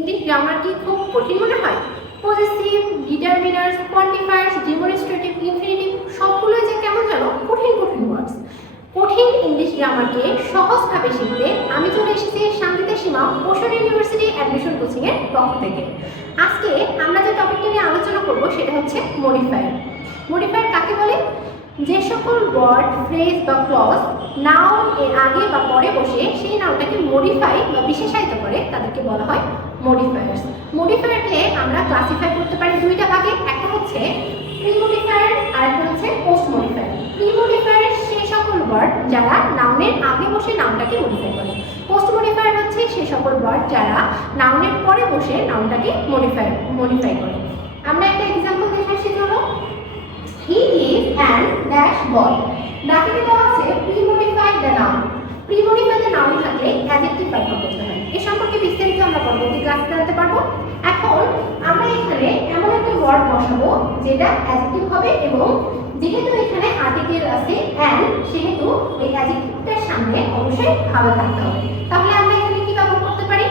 English grammar কি খুব কঠিন মনে হয়? Possessive, determiners, quantifiers, demonstrative, infinitive সবগুলোই যে কেমন জানো কঠিন কঠিন ওয়ার্ডস। কঠিন ইংলিশ গ্রামারকে সহজভাবে শিখতে আমি চলে এসেছি শান্তিতে সীমা ওশান ইউনিভার্সিটি অ্যাডমিশন কোচিং এর পক্ষ থেকে। আজকে আমরা যে টপিকটা নিয়ে আলোচনা করব সেটা হচ্ছে মডিফায়ার। মডিফায়ার কাকে বলে? যে সকল ওয়ার্ড, ফ্রেজ বা ক্লজ নাউন এর আগে বা পরে বসে সেই নাউনটাকে মডিফাই বা বিশেষায়িত করে তাদেরকে বলা হয় মডিফায়ার্স। মডিফায়ারকে আমরা ক্লাসিফাই করতে পারি দুইটা ভাগে, একটা হচ্ছে প্রি মডিফায়ার আর একটা হচ্ছে পোস্ট মডিফায়ার। প্রি মডিফায়ার সেই সকল ওয়ার্ড যারা নাউনের আগে বসে নাউনটাকে মডিফাই করে। পোস্ট মডিফায়ার হচ্ছে সেই সকল ওয়ার্ড যারা নাউনের পরে বসে নাউনটাকে মডিফাই করে। আমরা একটা এক্সাম্পল দেখে আসি। ধরো he is an dash boy। ব্র্যাকেটে দেওয়া আছে pre-modify the noun। pre-modify the noun থাকলে অ্যাডজেক্টিভ ব্যবহার করতে হয়। এ সম্পর্কে বিস্তারিত আমরা পরবর্তী ক্লাসে জানতে পারবো। এখন আমরা এখানে এমন একটা ওয়ার্ড বসাবো যেটা অ্যাডজেক্টিভ হবে এবং যেহেতু এখানে আর্টিকেল আছে and সেহেতু ওই অ্যাডজেক্টিভটার সামনে অবশ্যই ভাবে থাকতে হবে। তাহলে আমরা এখানে কি ব্যবহার করতে পারি?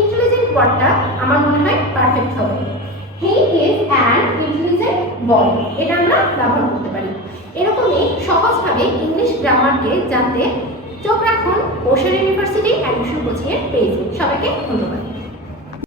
ইন্টেলিজেন্ট ওয়ার্ডটা আমার মনে হয় পারফেক্ট হবে। He is an intelligent boy। এটা আমরা ব্যবহার করতে পারি। এরকমই সহজভাবে ইংলিশ গ্রামারকে জানতে চোখ রাখুন ওশান ইউনিভার্সিটি অ্যাডমিশন কোচিং এর পেজে। সবাইকে ধন্যবাদ।